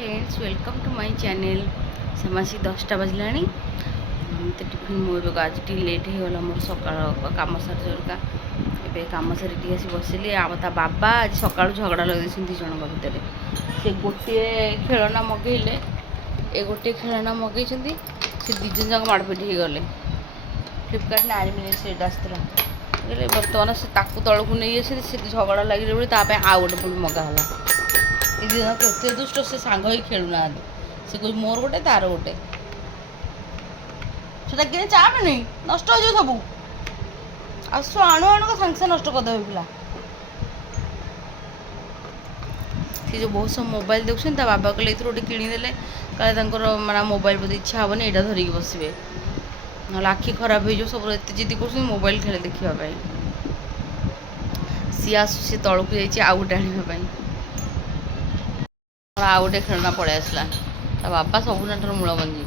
friends welcome to my channel समासी 10टा बजलानी तो टिफिन मोर आज टी लेट हो गला मोर सकाळ काम सारका ए कम सारी आसी बसिली आ बाबा आज सका झगड़ा लगे दी जन भितर से गोटे खेलना मगेले ए गोटे खेलना मगे से दिजन जाक माड़पिट हो गले फ्लिपकार्ट ने आर्मी सेट आसला बर्तमान से तल को नहीं आसे से झगड़ा लगे बोली आउ गोटे पुणी मगाला ये केते दुष्ट से सांग ही खेलुना से कोई मोर गोटे तार गोटे से किए चाप नहीं नष्ट हो सब आस आणु आणु का सांगे नष्ट करदे पिला सी जो बहुत सब मोबाइल देखुन बाबा कहले गोटे किणीदे काले माना मोबाइल बोधे इच्छा हेनी यहाँ धरिकी बसवे ना आखि खराब हो सब एत जिद कर मोबाइल खेले देखापी सी आसुसी तल को जाइए आउ गोटे आने आउ गोटे खेलना पड़े आसला बाबा सब नाटर मूल मंजी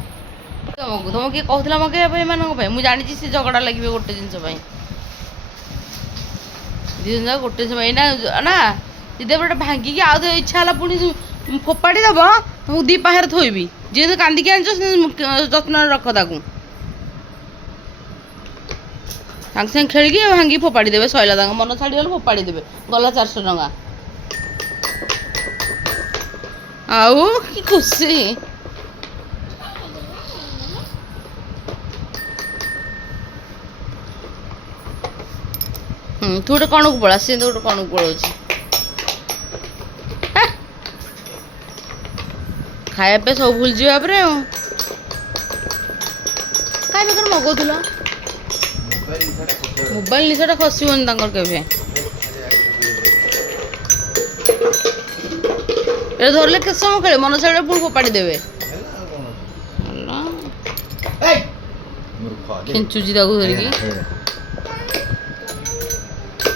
तुम किए कहला मगेवा मानी मुझे जानी सी झगड़ा लगे गोटे जिनस दिन गोटे ना ना जिदे गोटे भांगिकी आउ इच्छा है पुणी फोपाड़ी दब तुमको दी पाखे थोबी जी कांदिकी आन जत्न रख ताकू सागे सागे खेलिकी भांगी फोपाड़ी देवे सैला मन छाड़ी गले फोपाड़ी देवे गला 400 टंका आउ कि खुशी तू गोटे कण को पड़ा सी गोटे कण को पड़ोची खाया पे सब भूल जा कहीं मगौल मोबाइल निशाटा खसबन के धरले के समय खेले मन छाड़े पुणी फोपाड़ी देवे खिंचुची धरिकी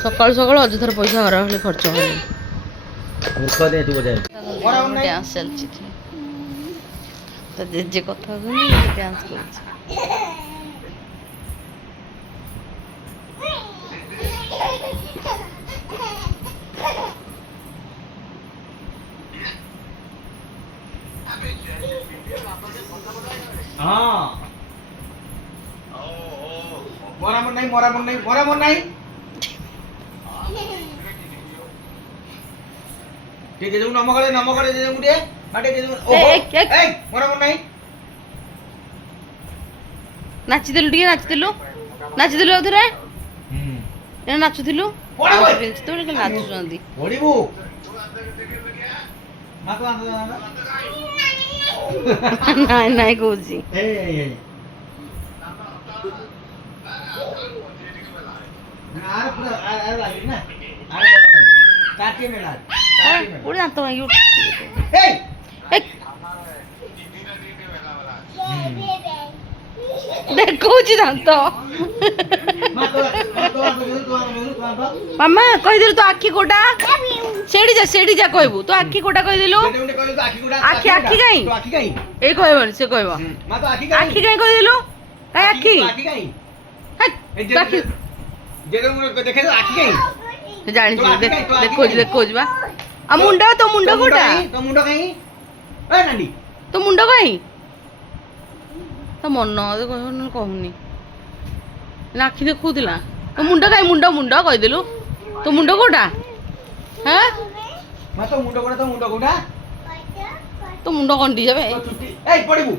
सकाल सकाल अजथर पैसा हरा खाली खर्च डांस चलती तो जेजे कथा डांस कर मोरा नहीं ठीक है नम करे दे मुडे बाटे दे ए मोरा नहीं नाची देलु टिके नाची देलु अथरे ए नाचुथिलु प्रिंस तो के नाचु जंदी ओडीबू माको आंद नहीं नहीं कोजी ए आर पूरा आर लागी ना आर काटी में लाग काटी में पूरा तो यू ए ए देखो जी दांत मामा कहि दिलु तो आखी कोटा सेडी जा कहबू तो आखी कोटा कहि दिलु आखी आखी काई तो आखी काई ए कहबन से कहबो मा तो आखी काई कहि दिलु काई आखी काई हट आखी जेरे मुने देखे तो आखी काई जानी देखो बा आ मुंडा तो मुंडा कोटा तो मुंडा काई ए नानी तो मुंडा काई तो मन कहूनी आखि देखुला तो मुंडा कहीं मुंडा कहीदेलु तो मुंड कोटा हाँ तो मुंड कोटा तो मुंड कोटा तो मुंड कंटी जाए ए पड़बू